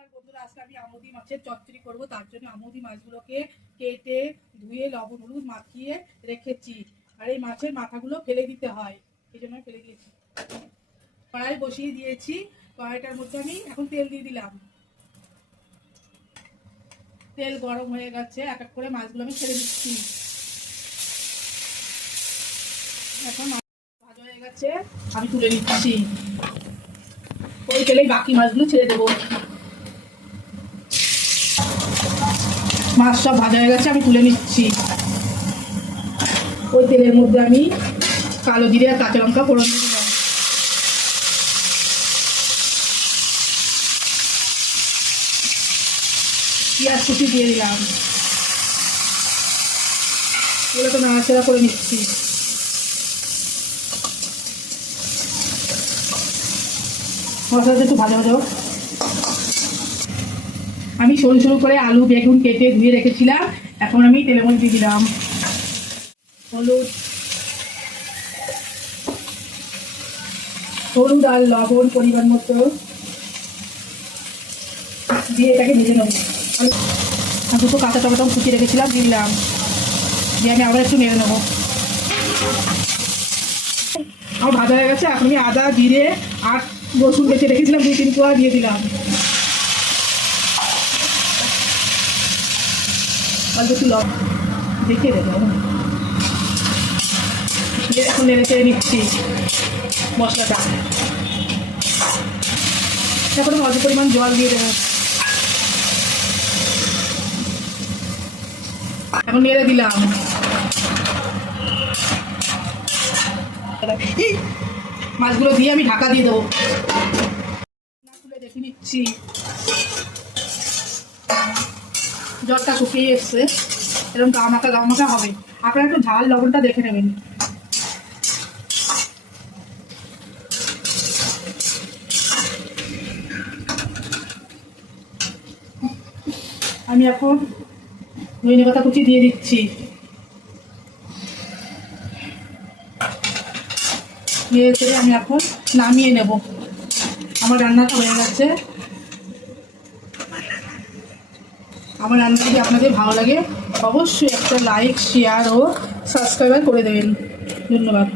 নমস্কার বন্ধুরা, আজকে আমি আমুদি মাছের চচ্চড়ি করব। তার জন্য আমুদি মাছগুলোকে কেটে ধুয়ে লবণ হলুদ মাখিয়ে রেখেছি। আর এই মাছের মাথাগুলো ফেলে দিতে হয়, এই জন্য ফেলে দিয়েছি। কড়াই বসিয়ে দিয়েছি, কড়াইটার মধ্যে আমি এখন তেল দিয়ে দিলাম। তেল গরম হয়ে গেছে, এক এক করে মাছগুলো আমি ছেড়ে দিচ্ছি। এখন মাছ ভাজা হয়ে গেছে, আমি তুলে নিচ্ছি। ওই তেলেই বাকি মাছগুলো ছেড়ে দেবো। মাছ সব ভাজা হয়ে গেছে, আমি তুলে নিচ্ছি। ওই তেলের মধ্যে আমি কালো জিরে আর কাঁচা লঙ্কা ফোড়ন দিয়ে দিলাম। পেঁয়াজ কুচি দিয়ে দিলাম। এগুলো তো নাড়াচাড়া করে নিচ্ছি। মশলাটা একটু ভাজা ভাজা। আমি সরু সরু করে আলু বেগুন কেটে ধুয়ে রেখেছিলাম, এখন আমি তেলের মধ্যে দিয়ে দিলাম। হলুদ আর লবণ পরিমাণ মতো দিয়ে এটাকে ভেজে নেব। আমি দুটো কাঁচা টমেটো কুচিয়ে রেখেছিলাম, দিয়ে দিলাম। দিয়ে আমি আবার একটু নেড়ে নেবো। আমার ভাজা হয়ে গেছে, এখন আমি আদা জিরে আর রসুন বেঁচে রেখেছিলাম 2-3 কোয়া দিয়ে দিলাম। অল্প একটু লবণ দেখে দেবো। এখন নেড়ে চেড়ে নিচ্ছি মশলাটা। এখন অল্প পরিমাণ জল দিয়ে দেবো। এখন নেড়ে দিলাম। মাছগুলো দিয়ে আমি ঢাকা দিয়ে দেবো। তুলে দেখে নিচ্ছি, জলটা শুকিয়ে এসছে। এরকম গামাকা গামাকা হবে। আপনারা একটু ঝাল লবণটা দেখে নেবেন। আমি এখন ধনে পাতা কুচি দিয়ে দিচ্ছি। নেড়ে চেড়ে আমি এখন নামিয়ে নেব। আমার রান্নাটা হয়ে গেছে। আমার রান্না যদি আপনাদের ভালো লাগে অবশ্যই একটা লাইক শেয়ার ও সাবস্ক্রাইব করে দেবেন। ধন্যবাদ।